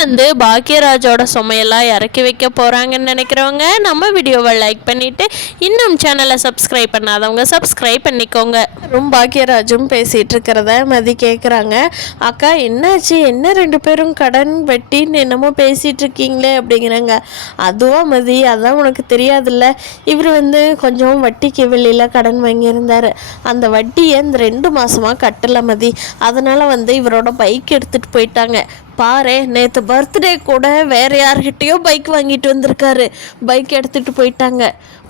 வந்து பாக்யராஜோட சுமையெல்லாம் இறக்கி வைக்க போகிறாங்கன்னு நினைக்கிறவங்க நம்ம வீடியோவை லைக் பண்ணிவிட்டு இன்னும் சேனலை சப்ஸ்கிரைப் பண்ணாதவங்க சப்ஸ்கிரைப் பண்ணிக்கோங்க. பாக்யராஜும் பேசிகிட்டு இருக்கிறத மதி கேட்குறாங்க. அக்கா என்னாச்சு, என்ன ரெண்டு பேரும் கடன் வெட்டின்னு என்னமோ பேசிகிட்டு இருக்கீங்களே அப்படிங்கிறாங்க. அதுவா மதி, அதான் உனக்கு தெரியாதுல்ல, இவர் வந்து கொஞ்சம் வட்டிக்கு வெளியில் கடன் வாங்கியிருந்தார். அந்த வட்டியை இந்த 2 மாதமாக கட்டலை மதி. அதனால் வந்து இவரோட பைக் எடுத்துகிட்டு போயிட்டாங்க. பாரு, நேற்று பர்த்டே கூட வேறு யார்கிட்டயோ பைக் வாங்கிட்டு வந்திருக்காரு, பைக் எடுத்துகிட்டு போயிட்டாங்க.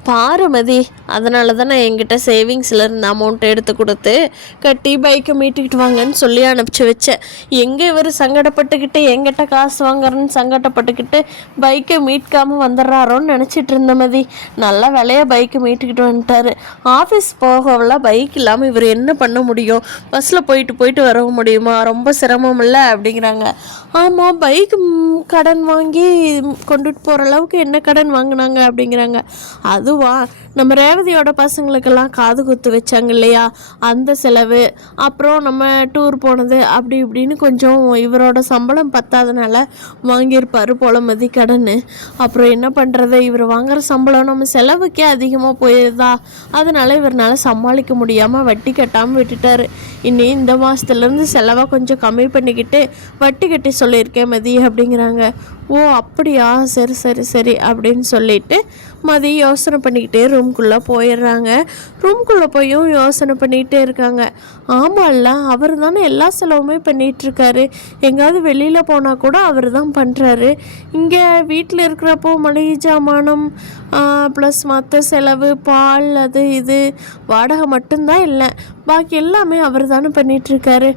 பாரு மதி, அதனால தான் நான் என்கிட்ட சேவிங்ஸில் இருந்த அமௌண்ட்டை எடுத்து கொடுத்து கட்டி பைக்கை மீட்டிக்கிட்டு வாங்கன்னு சொல்லி அனுப்பிச்சி வச்சேன். எங்கே இவர் சங்கடப்பட்டுக்கிட்டு என்கிட்ட காசு வாங்குறேன்னு சங்கடப்பட்டுக்கிட்டு பைக்கை மீட்காமல் வந்துடுறாரோன்னு நினச்சிட்டு இருந்த மதி. நல்ல வேலையாக பைக்கை மீட்டுக்கிட்டு வந்துட்டார். ஆஃபீஸ் போகவெல்லாம் பைக் இல்லாமல் இவர் என்ன பண்ண முடியும்? பஸ்ஸில் போயிட்டு வர முடியுமா? ரொம்ப சிரமம் இல்லை அப்படிங்கிறாங்க. ஆமாம், பைக் கடன் வாங்கி கொண்டுட்டு போகிற அளவுக்கு என்ன கடன் வாங்கினாங்க அப்படிங்கிறாங்க. அதுவா, நம்ம ரேவதியோட பசங்களுக்கெல்லாம் காது குத்து வச்சாங்க இல்லையா, அந்த செலவு, அப்புறம் நம்ம டூர் போனது, அப்படி இப்படின்னு கொஞ்சம் இவரோட சம்பளம் பத்தாதனால வாங்கியிருப்பார் போல மதி கடன். அப்புறம் என்ன பண்ணுறது, இவர் வாங்குகிற சம்பளம் நம்ம செலவுக்கே அதிகமாக போயிருதா, அதனால் இவரால் சமாளிக்க முடியாமல் வட்டி கட்டாமல் விட்டுட்டார். இன்னி இந்த மாதத்துலேருந்து செலவை கொஞ்சம் கம்மி பண்ணிக்கிட்டு வட்டி கட்டி சொல்லியிருக்கேன் மதி அப்படிங்கிறாங்க. ஓ அப்படியா, சரி சரி சரி அப்படின்னு சொல்லிட்டு மதி யோசனை பண்ணிக்கிட்டே ரூம்குள்ளே போயிடுறாங்க. ரூம்குள்ளே போயும் யோசனை பண்ணிகிட்டே இருக்காங்க. ஆமாம்ல, அவர் தானே எல்லா செலவுமே பண்ணிகிட்ருக்காரு. எங்கேயாவது வெளியில் போனால் கூட அவர் தான் பண்ணுறாரு. இங்கே வீட்டில் இருக்கிறப்போ மளிகை ஜாமானம் ப்ளஸ் மற்ற செலவு, பால், அது இது வாடகை மட்டும்தான் இல்லை, பாக்கி எல்லாமே அவர் தானே பண்ணிகிட்ருக்காரு.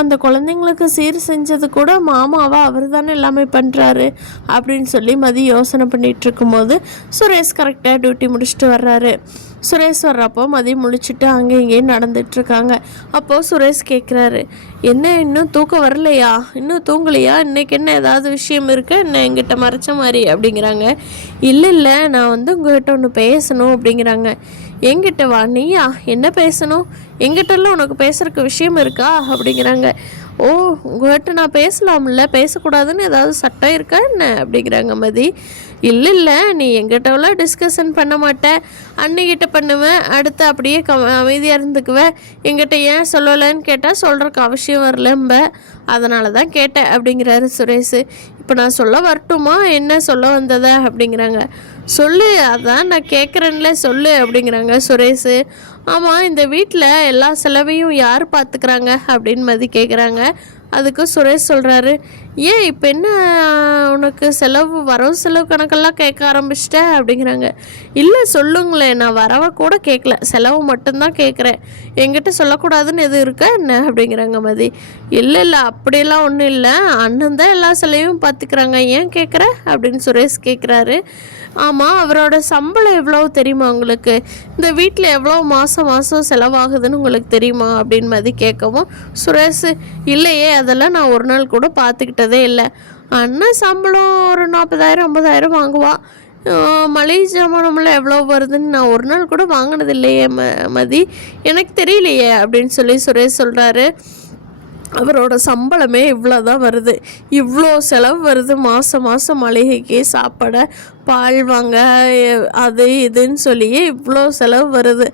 அந்த குழந்தைங்களுக்கு சீர் செஞ்சது கூட மாமாவா அவர் தானே எல்லாமே பண்ணுறாரு அப்படின்னு சொல்லி மதி யோசனை பண்ணிகிட்டு இருக்கும்போது சுரேஷ் கரெக்டாக டியூட்டி முடிச்சுட்டு வர்றாரு. சுரேஷ் வர்றப்போ மதி முழிச்சுட்டு அங்கே இங்கேயும் நடந்துட்டுருக்காங்க. அப்போது சுரேஷ் கேட்குறாரு, என்ன இன்னும் தூக்கம் வரலையா, இன்னும் தூங்கலையா, இன்றைக்கி என்ன ஏதாவது விஷயம் இருக்கு என்ன என்கிட்ட மறைச்ச மாதிரி அப்படிங்கிறாங்க. இல்லை நான் வந்து உங்கள்கிட்ட ஒன்று பேசணும் அப்படிங்கிறாங்க. என்கிட்ட வா, நீயா, என்ன பேசணும், எங்கிட்டலாம் உனக்கு பேசுகிறக்கு விஷயம் இருக்கா அப்படிங்கிறாங்க. ஓ, உங்கள்கிட்ட நான் பேசலாம்ல, பேசக்கூடாதுன்னு ஏதாவது சட்டம் இருக்கா என்ன அப்படிங்கிறாங்க மதி. இல்லை நீ எங்கிட்டவெல்லாம் டிஸ்கஷன் பண்ண மாட்டேன், அன்னிக்கிட்ட பண்ணுவேன், அடுத்து அப்படியே அமைதியாக இருந்துக்குவேன், எங்கிட்ட ஏன் சொல்லலைன்னு கேட்டால் சொல்கிறக்கு அவசியம் வரலம்ப, அதனால தான் கேட்டேன் அப்படிங்கிறாரு சுரேஷ். இப்போ நான் சொல்ல வரட்டுமா, என்ன சொல்ல வந்ததை அப்படிங்கிறாங்க. சொல்லு, அதான் நான் கேட்குறேன்ல, சொல்லு அப்படிங்கிறாங்க சுரேஷ். ஆமாம், இந்த வீட்டில் எல்லா செலவையும் யார் பார்த்துக்கிறாங்க அப்படின்னு மதி கேட்குறாங்க. அதுக்கு சுரேஷ் சொல்கிறாரு, ஏன் இப்போ என்ன உனக்கு செலவு, வரவு செலவு கணக்கெல்லாம் கேட்க ஆரம்பிச்சிட்ட அப்படிங்கிறாங்க. இல்லை சொல்லுங்களேன், நான் வரவை கூட கேட்கல, செலவு மட்டும்தான் கேட்குறேன், என்கிட்ட சொல்லக்கூடாதுன்னு எதுவும் இருக்கா என்ன அப்படிங்கிறாங்க மதி. இல்லை அப்படியெல்லாம் ஒன்றும் இல்லை, அண்ணன் தான் எல்லா செலவையும் பார்த்துக்கிறாங்க, ஏன் கேட்குற அப்படின்னு சுரேஷ் கேட்குறாரு. ஆமாம், அவரோட சம்பளம் எவ்வளோ தெரியுமா உங்களுக்கு, இந்த வீட்டில் எவ்வளோ மாதம் செலவாகுதுன்னு உங்களுக்கு தெரியுமா அப்படின்னு மதி கேட்கவும் சுரேஷ், இல்லையே அதெல்லாம் நான் ஒரு நாள் கூட பார்த்துக்கிட்டதே இல்லை, அண்ணன் சம்பளம் ஒரு 40,000-50,000 வாங்குவான், மளிகை ஜாமானமெல்லாம் எவ்வளோ வருதுன்னு நான் ஒரு நாள் கூட வாங்கினது இல்லையே மதி, எனக்கு தெரியலையே அப்படின்னு சொல்லி சுரேஷ் சொல்கிறாரு. அவரோட சம்பளமே இவ்வளோ தான் வருது, இவ்வளோ செலவு வருது மாதம் மளிகைக்கு, சாப்பாடை, பால் வாங்க, அது இதுன்னு சொல்லியே இவ்வளோ செலவு வருது.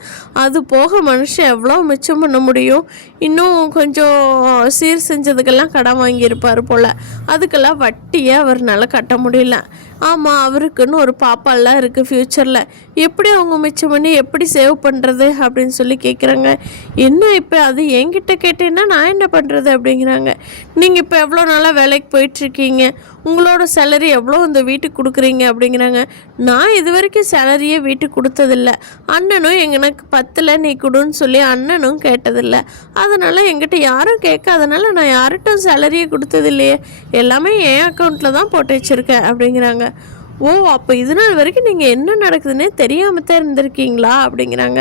அது போக மனுஷன் எவ்வளோ மிச்சம் பண்ண முடியும்? இன்னும் கொஞ்சம் சீர் செஞ்சதுக்கெல்லாம் கடன் வாங்கியிருப்பார் போல், அதுக்கெல்லாம் வட்டியே அவர்னால கட்ட முடியல. ஆமாம், அவருக்குன்னு ஒரு பாப்பாலாம் இருக்குது ஃப்யூச்சரில், எப்படி அவங்க மிச்சம் பண்ணி எப்படி சேவ் பண்ணுறது அப்படின்னு சொல்லி கேட்குறாங்க. என்ன இப்போ அது என்கிட்ட கேட்டேன்னா நான் என்ன பண்ணுறது அப்படிங்கிறாங்க. நீங்கள் இப்போ எவ்வளோ நாளாக வேலைக்கு போயிட்டுருக்கீங்க, உங்களோட சேலரி எவ்வளோ இந்த வீட்டுக்கு கொடுக்குறீங்க அப்படிங்கிறாங்க. நான் இது வரைக்கும் சேலரியே வீட்டுக்கு கொடுத்ததில்ல, அண்ணனும் எனக்கு 10 நீ கொடுன்னு சொல்லி அண்ணனும் கேட்டதில்லை, அதனால் என்கிட்ட யாரும் கேட்காதனால நான் யார்கிட்டும் சேலரியே கொடுத்ததில்லையே, எல்லாமே என் அக்கௌண்ட்டில் தான் போட்டு வச்சுருக்கேன் அப்படிங்கிறாங்க. ஓ, அப்போ இது நாள் வரைக்கும் நீங்கள் என்ன நடக்குதுன்னே தெரியாமல் தான் இருந்திருக்கீங்களா அப்படிங்கிறாங்க.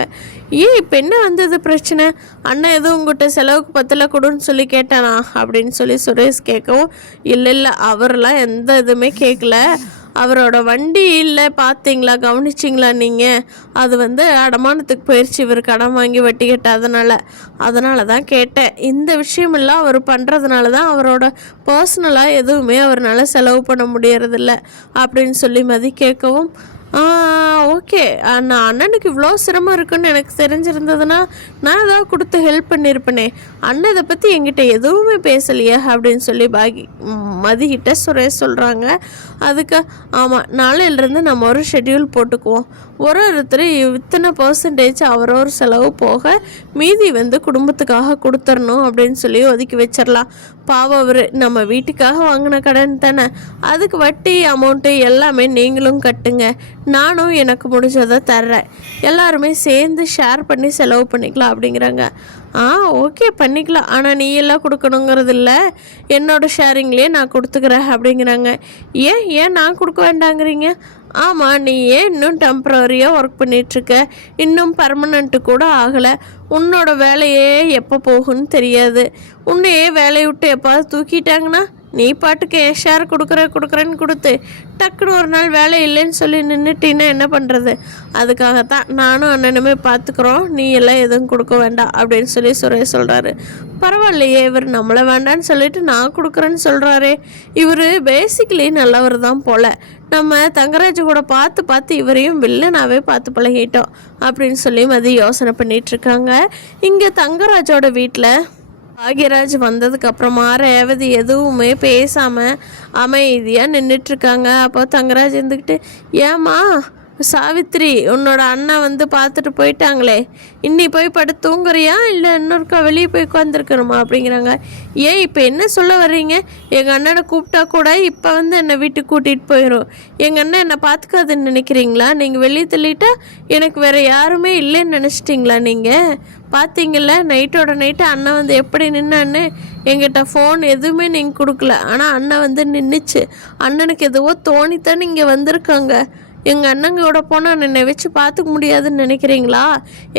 ஏன் இப்போ என்ன வந்தது பிரச்சனை, அண்ணன் எதுவும் உங்கள்கிட்ட செலவுக்கு 10 கொடுன்னு சொல்லி கேட்டானா அப்படின்னு சொல்லி சுரேஷ் கேட்கவும், இல்லை அவரெல்லாம் எந்த இதுவுமே கேட்கல, அவரோட வண்டி இல்லை பார்த்தீங்களா, கவனிச்சிங்களா நீங்கள்? அது வந்து அடமானத்துக்கு போயிடுச்சு, இவர் கடன் வாங்கி வட்டி அதனால தான் கேட்டேன். இந்த விஷயமெல்லாம் அவர் பண்ணுறதுனால தான் அவரோட பர்சனலாக எதுவுமே அவரால் செலவு பண்ண முடியறதில்ல அப்படின்னு சொல்லி மதி கேட்கவும், ஓகே, நான் அண்ணனுக்கு இவ்வளோ சிரமம் இருக்குன்னு எனக்கு தெரிஞ்சிருந்ததுன்னா நான் ஏதாவது கொடுத்து ஹெல்ப் பண்ணியிருப்பேனே. அண்ணன் இதை பற்றி என்கிட்ட எதுவுமே பேசலையே அப்படின்னு சொல்லி மதிக்கிட்ட சுரேஷ் சொல்கிறாங்க. அதுக்கு ஆமாம், நாளையிலேருந்து நம்ம ஒரு ஷெட்யூல் போட்டுக்குவோம். ஒருத்தர் இத்தனை பர்சன்டேஜ் அவரோட செலவு போக மீதி வந்து குடும்பத்துக்காக கொடுத்துடணும் அப்படின்னு சொல்லி ஒதுக்கி வச்சிடலாம். பாவம் அவர் நம்ம வீட்டுக்காக வாங்கின கடன் தானே, அதுக்கு வட்டி அமௌண்ட்டு எல்லாமே நீங்களும் கட்டுங்க, நானும் எனக்கு முடிஞ்சதை தர்றேன், எல்லாருமே சேர்ந்து ஷேர் பண்ணி செலவு பண்ணிக்கலாம் அப்படிங்கிறாங்க. ஓகே பண்ணிக்கலாம், ஆனால் நீ எல்லாம் கொடுக்கணுங்கிறது இல்லை, என்னோட ஷேரிங்லேயே நான் கொடுத்துக்கிறேன் அப்படிங்கிறாங்க. ஏன் நான் கொடுக்க வேண்டாங்கிறீங்க? ஆமாம், நீ ஏன் இன்னும் டெம்ப்ரவரியாக ஒர்க் பண்ணிகிட்ருக்க, இன்னும் பர்மனெண்ட்டு கூட ஆகலை, உன்னோட வேலையே எப்போ போகுன்னு தெரியாது, உன்னையே வேலையை விட்டு எப்பாவது தூக்கிட்டாங்கன்னா நீ பாட்டுக்கு ஷேர் கொடுக்குறேன்னு கொடுத்து டக்குன்னு ஒரு நாள் வேலை இல்லைன்னு சொல்லி நின்றுட்டீன்னா என்ன பண்ணுறது? அதுக்காகத்தான் நானும் அண்ணனுமே பார்த்துக்குறோம், நீ எல்லாம் எதுவும் கொடுக்க வேண்டாம் அப்படின்னு சொல்லி சுரேஷ் சொல்கிறாரு. பரவாயில்லையே, இவர் நம்மளை வேண்டான்னு சொல்லிட்டு நான் கொடுக்குறேன்னு சொல்கிறாரே, இவர் பேசிக்கலி நல்லவர் தான் போல், நம்ம தங்கராஜ் கூட பார்த்து இவரையும் வில்லனாவே பார்த்து பழகிட்டோம் அப்படின்னு சொல்லி மதி யோசனை பண்ணிகிட்ருக்காங்க. இங்கே தங்கராஜோட வீட்டில் பாக்யராஜ் வந்ததுக்கு அப்புறமா ரேவதி எதுவுமே பேசாமல் அமைதியாக நின்றுட்டுருக்காங்க. அப்போ தங்கராஜ் இருந்துக்கிட்டு, ஏம்மா சாவித்ரி, உன்னோட அண்ணா வந்து பார்த்துட்டு போயிட்டாங்களே, இன்னி போய் படுத்து தூங்குறியா இல்லை இன்னொருக்கா வெளியே போய் உட்காந்துருக்கணுமா அப்படிங்கிறாங்க. ஏன் இப்போ என்ன சொல்ல வர்றீங்க? எங்கள் அண்ணனை கூப்பிட்டா கூட இப்போ வந்து என்னை வீட்டுக்கு கூட்டிகிட்டு போயிடும், எங்கள் அண்ணன் என்னை பார்த்துக்காதுன்னு நினைக்கிறீங்களா? நீங்கள் வெளியே தள்ளிட்டா எனக்கு வேறு யாருமே இல்லைன்னு நினச்சிட்டிங்களா? நீங்கள் பார்த்தீங்கள நைட்டோட நைட்டு அண்ணன் வந்து எப்படி நின்னான்னு, எங்கிட்ட ஃபோன் எதுவுமே நீங்கள் கொடுக்கல, ஆனால் அண்ணன் வந்து நின்றுச்சு, அண்ணனுக்கு எதுவோ தோணித்தான் இங்கே வந்திருக்காங்க, எங்கள் அண்ணங்களோட போனால் என்னை வச்சு பார்த்துக்க முடியாதுன்னு நினைக்கிறீங்களா?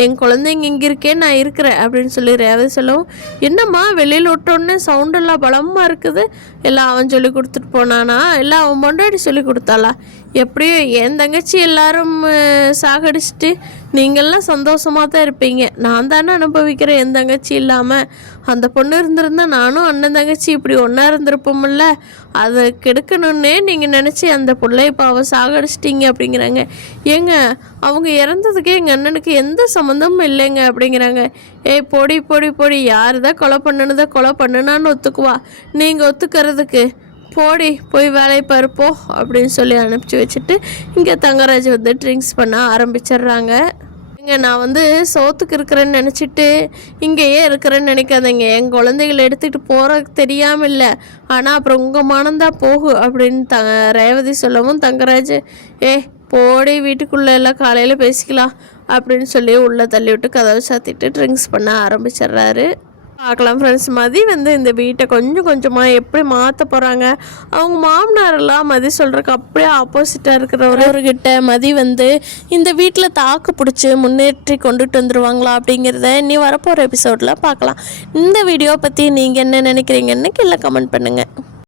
என் குழந்தைங்க இங்கே இருக்கேன், நான் இருக்கிறேன் அப்படின்னு சொல்லி ரேவதி சொல்லவும், என்னம்மா வெளியில் விட்டோன்னே சவுண்டெல்லாம் பலமாக இருக்குது, எல்லாம் அவன் சொல்லி கொடுத்துட்டு போனானா இல்லை அவன் பொண்டாடி சொல்லி கொடுத்தாளா? எப்படியும் என் தங்கச்சி எல்லாரும் சாகடிச்சிட்டு நீங்கள்லாம் சந்தோஷமாக தான் இருப்பீங்க, நான் தானே அனுபவிக்கிறேன் என் தங்கச்சி இல்லாமல். அந்த பொண்ணு இருந்திருந்தா நானும் அண்ணன் தங்கச்சி இப்படி ஒன்றா இருந்திருப்போம்ல, அதை கெடுக்கணுன்னே நீங்கள் நினச்சி அந்த பிள்ளை இப்போ அவள் சாகடிச்சிட்டிங்க அப்படிங்கிறாங்க. ஏங்க அவங்க இறந்ததுக்கே எங்கள் அண்ணனுக்கு எந்த சம்மந்தமும் இல்லைங்க அப்படிங்கிறாங்க. ஏய் பொடி யார் தான் கொலை பண்ணுனான்னு ஒத்துக்குவா, நீங்கள் ஒத்துக்கிறதுக்கு போடி போய் வேலையை பருப்போ அப்படின்னு சொல்லி அனுப்பிச்சி வச்சுட்டு இங்கே தங்கராஜ் வந்து ட்ரிங்க்ஸ் பண்ண ஆரம்பிச்சிடுறாங்க. இங்கே நான் வந்து சோத்துக்கு இருக்கிறேன்னு நினச்சிட்டு இங்கேயே இருக்கிறேன்னு நினைக்காதீங்க, என் குழந்தைகளை எடுத்துகிட்டு போகிறதுக்கு தெரியாமல் இல்லை, ஆனால் அப்புறம் உங்கள் மனம்தான் போகு அப்படின்னு ரேவதி சொல்லவும் தங்கராஜ், போடி வீட்டுக்குள்ளே எல்லாம் காலையில் பேசிக்கலாம் அப்படின்னு சொல்லி உள்ளே தள்ளி விட்டு கதவை சாத்திட்டு ட்ரிங்க்ஸ் பண்ண ஆரம்பிச்சிடுறாரு. பார்க்கலாம் ஃப்ரெண்ட்ஸ், மதி வந்து இந்த வீட்டை கொஞ்சம் கொஞ்சமாக எப்படி மாற்ற போகிறாங்க. அவங்க மாமனாரெல்லாம் மதி சொல்கிறக்கு அப்படியே ஆப்போசிட்டாக இருக்கிறவர்கிட்ட மதி வந்து இந்த வீட்டில் தாக்கு பிடிச்சி முன்னேற்றி கொண்டுட்டு வந்துடுவாங்களா அப்படிங்கிறத இனி வரப்போகிற எபிசோடில் பார்க்கலாம். இந்த வீடியோ பற்றி நீங்கள் என்ன நினைக்கிறீங்கன்னு கீழே கமெண்ட் பண்ணுங்கள்.